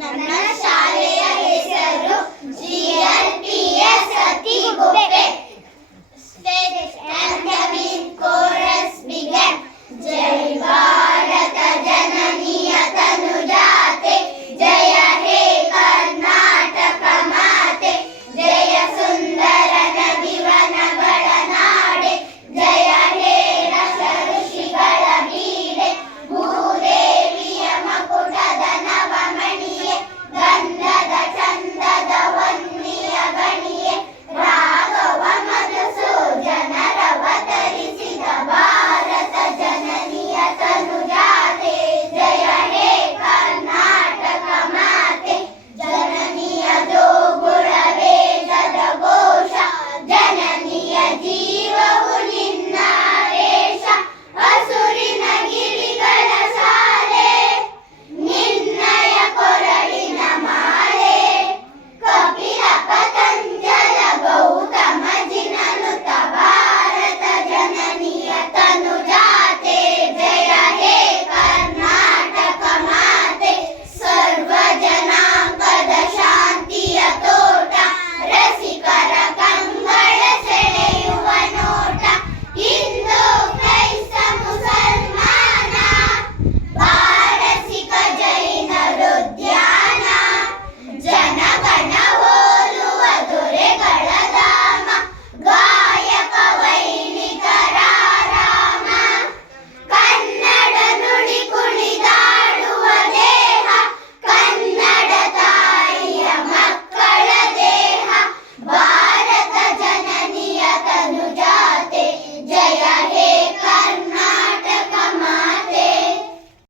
ನನ್ನ ಶಾಲೆಯ ಹೆಸರು ಜಿಎಲ್ಪಿಎಸ್